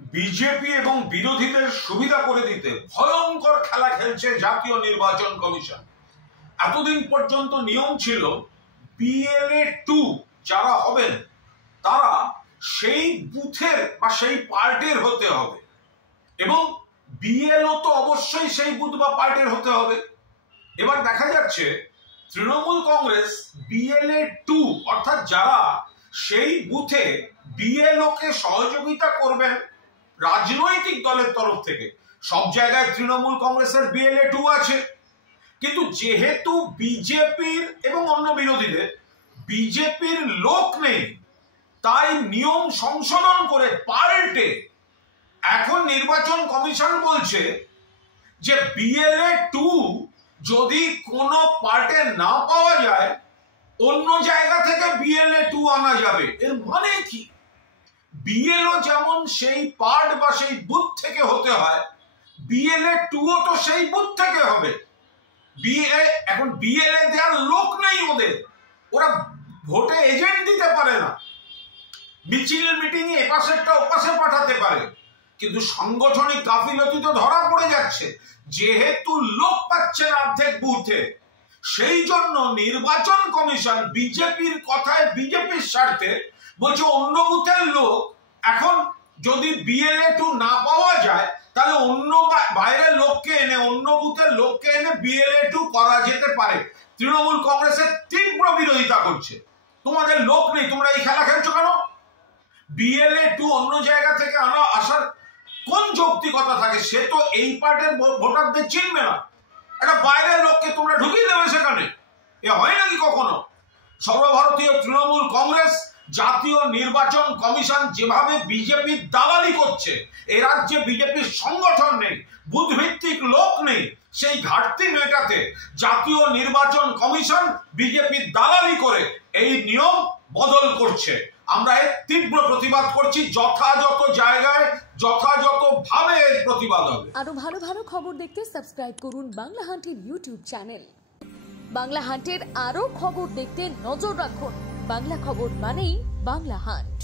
BJP এবং বিরোধীদের সুবিধা করে দিতে ভয়ঙ্কর খেলা খেলছে জাতীয় নির্বাচন কমিশন। এতদিন পর্যন্ত নিয়ম ছিল BLA 2 যারা হবেন তারা সেই বুথের বা সেই পার্টির হতে হবে এবং BLO তো অবশ্যই সেই বুথ বা পার্টির হতে হবে। এবার দেখা যাচ্ছে তৃণমূল কংগ্রেস BLA 2 অর্থাৎ যারা সেই বুথে BLO কে সহযোগিতা করবেন রাজনৈতিক দলের তরফ থেকে, সব জায়গায় তৃণমূল কংগ্রেসের BLA 2 আছে, কিন্তু যেহেতু বিজেপির এবং অন্য বিরোধীদের বিজেপির লোক নেই, তাই নিয়ম সংশোধন করে পাল্টে এখন নির্বাচন কমিশন বলছে যে BLA 2 যদি কোনো পার্টে না পাওয়া যায় অন্য জায়গা থেকে BLA 2 আনা যাবে। এর মানে কি? BLO যেমন সেই পার্ট বা সেই বুথ থেকে হতে হয়, BLA 2 ও তো সেই বুথ থেকে হবে। এখন BLA দেওয়ার লোক নেই ওদের, ওরা ভোটে এজেন্ট দিতে পারে না, মিছিল মিটিং এ এপাশেরটা ওপাশে পাঠাতে পারে, কিন্তু সাংগঠনিক গাফিলতি তো ধরা পড়ে যাচ্ছে। যেহেতু লোক পাচ্ছে অর্ধেক বুথে, সেই জন্য নির্বাচন কমিশন বিজেপির কথায় বিজেপির স্বার্থে বলছে অন্য বুথের লোক এখন যদি BLA 2 না পাওয়া যায় তাহলে অন্য বাইরের লোককে এনে, অন্য বুথের লোককে এনে BLA 2 করা যেতে পারে। তৃণমূল কংগ্রেসের তীব্র বিরোধিতা করছে। তোমাদের লোক নেই, তোমরা এই খেলা খেলছো কেন? BLA 2 অন্য জায়গা থেকে আসার কোন যৌক্তিকতা থাকে? সে তো এই পার্টির ভোটারদের চিনবে না, একটা বাইরের লোককে তোমরা ঢুকিয়ে দেবে সেখানে। এ হয় নাকি কখনো? সর্বভারতীয় তৃণমূল কংগ্রেস, জাতীয় নির্বাচন কমিশন যেভাবে বিজেপির দালালি করছে, এ রাজ্যে বিজেপির সংগঠন নেই, বুথ ভিত্তিক লোক নেই, সেই ঘাটতি মেটাতে জাতীয় নির্বাচন কমিশন বিজেপির দালালি করে এই নিয়ম বদল করছে। আমরা এর তীব্র প্রতিবাদ করছি। যথাযথ জায়গায় যথাযথভাবে এর প্রতিবাদ হবে। আরো ভালো ভালো খবর দেখতে সাবস্ক্রাইব করুন বাংলা হান্টের ইউটিউব চ্যানেল। বাংলা হান্টের আরো খবর দেখতে নজর রাখুন। বাংলা খবর মানেই বাংলা হান্ট।